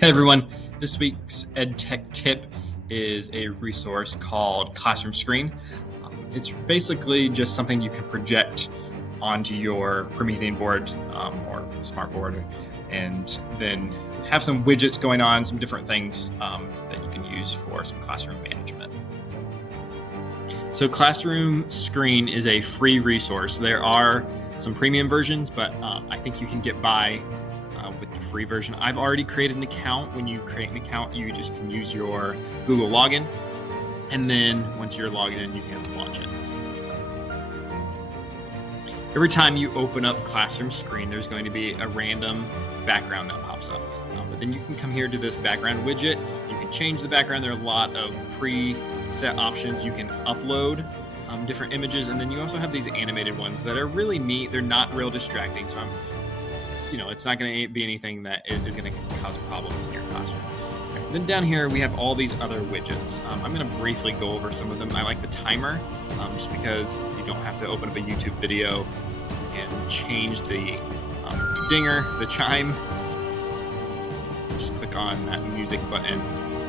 Hey everyone, this week's EdTech tip is a resource called ClassroomScreen. It's basically just something you can project onto your Promethean board or smart board, and then have some widgets going on, some different things that you can use for some classroom management. So ClassroomScreen is a free resource. There are some premium versions, but I think you can get by with the free version. I've already created an account. When you create an account, you just can use your Google login, and then once you're logged in, you can launch it. Every time you open up ClassroomScreen, there's going to be a random background that pops up. But then you can come here to this background widget. You can change the background. There are a lot of preset options. You can upload different images, and then you also have these animated ones that are really neat. They're not real distracting, so it's not going to be anything that is going to cause problems in your classroom. Then down here, we have all these other widgets. I'm going to briefly go over some of them. I like the timer, just because you don't have to open up a YouTube video and change the dinger, the chime. Just click on that music button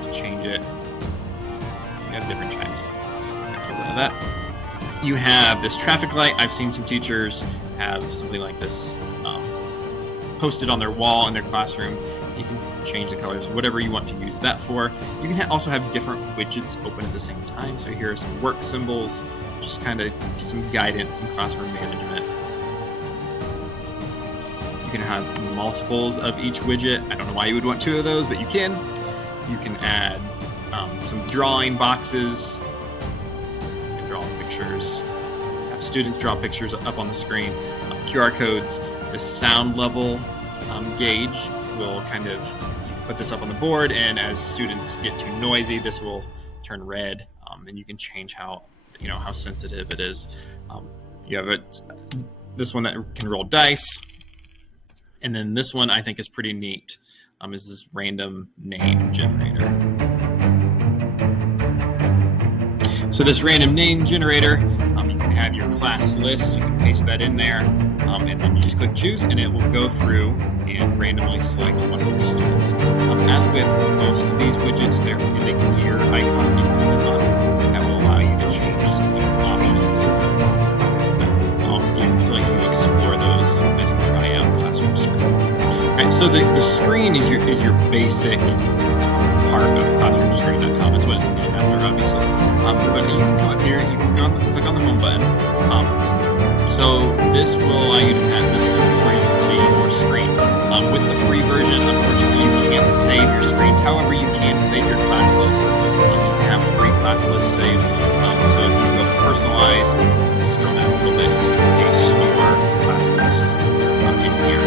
to change it. You have different chimes. That. You have this traffic light. I've seen some teachers have something like this posted on their wall in their classroom. You can change the colors, whatever you want to use that for. You can also have different widgets open at the same time. So here are some work symbols, just kind of some guidance, some classroom management. You can have multiples of each widget. I don't know why you would want two of those, but you can. You can add some drawing boxes. You can draw pictures. Have students draw pictures up on the screen. QR codes. The sound level gauge will kind of, you can put this up on the board, and as students get too noisy, this will turn red, and you can change how sensitive it is. You have this one that can roll dice, and then this one I think is pretty neat, is this random name generator. So this random name generator, you can have your class list, you can paste that in there, and then you just click choose, and it will go through and randomly select one of your students. As with most of these widgets, there is a gear icon you can click on that will allow you to change some different options. I'll let you explore those as you try out ClassroomScreen. All right, so the screen is your basic part of ClassroomScreen.com. It's what it's named after, obviously. But you can come up here, you can click on the home button. So this will allow you to have this where you can see your screens. With the free version, unfortunately, you can't save your screens. However, you can save your class list. You can have a free class list saved. So if you go personalize, scroll down a little bit, you can paste your class lists in here.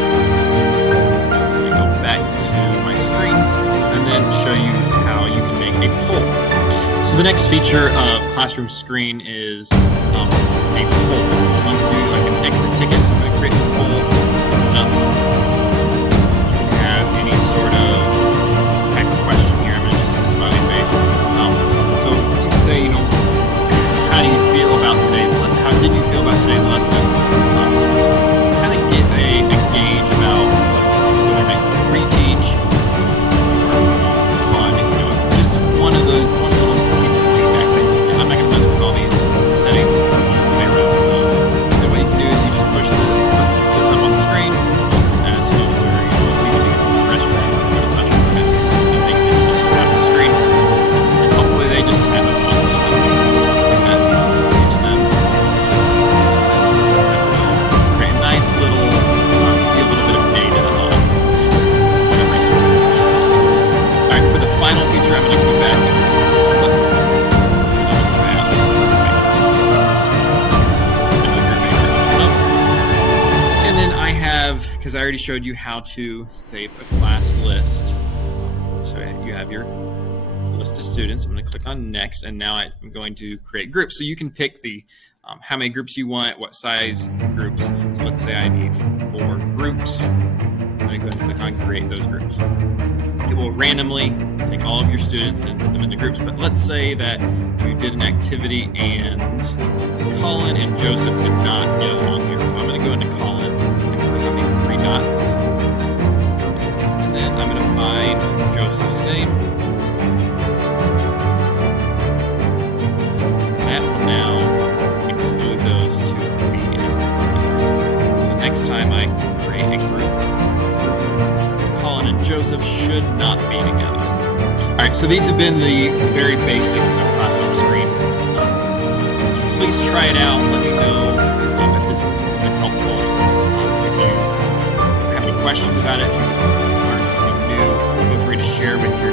I'm going to go back to my screens and then show you how you can make a poll. So the next feature of ClassroomScreen is a poll. So you can do like an exit ticket. So I'm going to create this poll. You can have any sort of type of question here. I'm going to just do a smiley face. So you can say, how do you feel about today's lesson? How did you feel about today's lesson? To kind of get a gauge about whether I can reteach or on, just one of the because I already showed you how to save a class list. So you have your list of students. I'm going to click on next, and now I'm going to create groups. So you can pick the how many groups you want, what size groups. So let's say I need 4 groups. I'm going to go ahead and click on create those groups. It will randomly take all of your students and put them into groups. But let's say that you did an activity and Colin and Joseph could not get along here. So I'm going to go into Colin and click on these 3 dots. And then I'm going to find Joseph. not be together. All right, so these have been the very basics of ClassroomScreen. Please try it out. Let me know if this has been helpful. If you have any questions about it, if you learned something new, feel free to share with your